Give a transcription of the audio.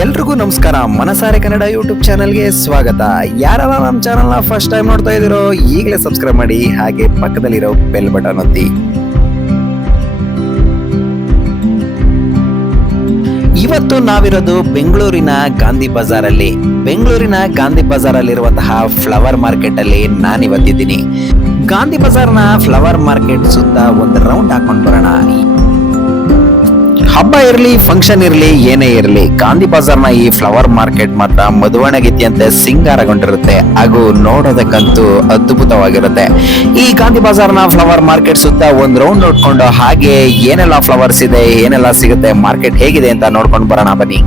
ಎಲ್ರಿಗೂ ನಮಸ್ಕಾರ. ಮನಸಾರೆ ಕನ್ನಡ ಯೂಟ್ಯೂಬ್ ಚಾನಲ್ಗೆ ಸ್ವಾಗತ. ಯಾರೆಲ್ಲ ನಮ್ಮ ಚಾನಲ್ನ ಫಸ್ಟ್ ಟೈಮ್ ನೋಡ್ತಾ ಇದ್ದೀರೋ ಈಗಲೇ ಸಬ್ಸ್ಕ್ರೈಬ್ ಮಾಡಿ, ಹಾಗೆ ಪಕ್ಕದಲ್ಲಿರೋ ಬೆಲ್ ಬಟನ್ ಒತ್ತಿ. ಇವತ್ತು ನಾವಿರೋದು ಬೆಂಗಳೂರಿನ ಗಾಂಧಿ ಬಜಾರಲ್ಲಿ. ಬೆಂಗಳೂರಿನ ಗಾಂಧಿ ಬಜಾರಲ್ಲಿರುವಂತಹ ಫ್ಲವರ್ ಮಾರ್ಕೆಟ್ ಅಲ್ಲಿ ನಾನಿವತ್ತಿದ್ದೀನಿ. ಗಾಂಧಿ ಬಜಾರ್ನ ಫ್ಲವರ್ ಮಾರ್ಕೆಟ್ ಸುತ್ತ ಒಂದು ರೌಂಡ್ ಹಾಕೊಂಡು ಬರೋಣ. ಹಬ್ಬ ಇರಲಿ, ಫಂಕ್ಷನ್ ಇರಲಿ, ಏನೇ ಇರಲಿ, ಗಾಂಧಿ ಬಜಾರ್ನ ಈ ಫ್ಲವರ್ ಮಾರ್ಕೆಟ್ ಮಾತ್ರ ಮದುವಣಗಿತ್ತಿಯಂತೆ ಸಿಂಗಾರಗೊಂಡಿರುತ್ತೆ ಹಾಗೂ ನೋಡೋದಕ್ಕಂತೂ ಅದ್ಭುತವಾಗಿರುತ್ತೆ. ಈ ಗಾಂಧಿ ಬಜಾರ್ನ ಫ್ಲವರ್ ಮಾರ್ಕೆಟ್ ಸುತ್ತ ಒಂದು ರೌಂಡ್ ನೋಡ್ಕೊಂಡು ಹಾಗೆ ಏನೆಲ್ಲ ಫ್ಲವರ್ಸ್ ಇದೆ, ಏನೆಲ್ಲ ಸಿಗುತ್ತೆ, ಮಾರ್ಕೆಟ್ ಹೇಗಿದೆ ಅಂತ ನೋಡ್ಕೊಂಡು ಬರೋಣ ಬನ್ನಿ.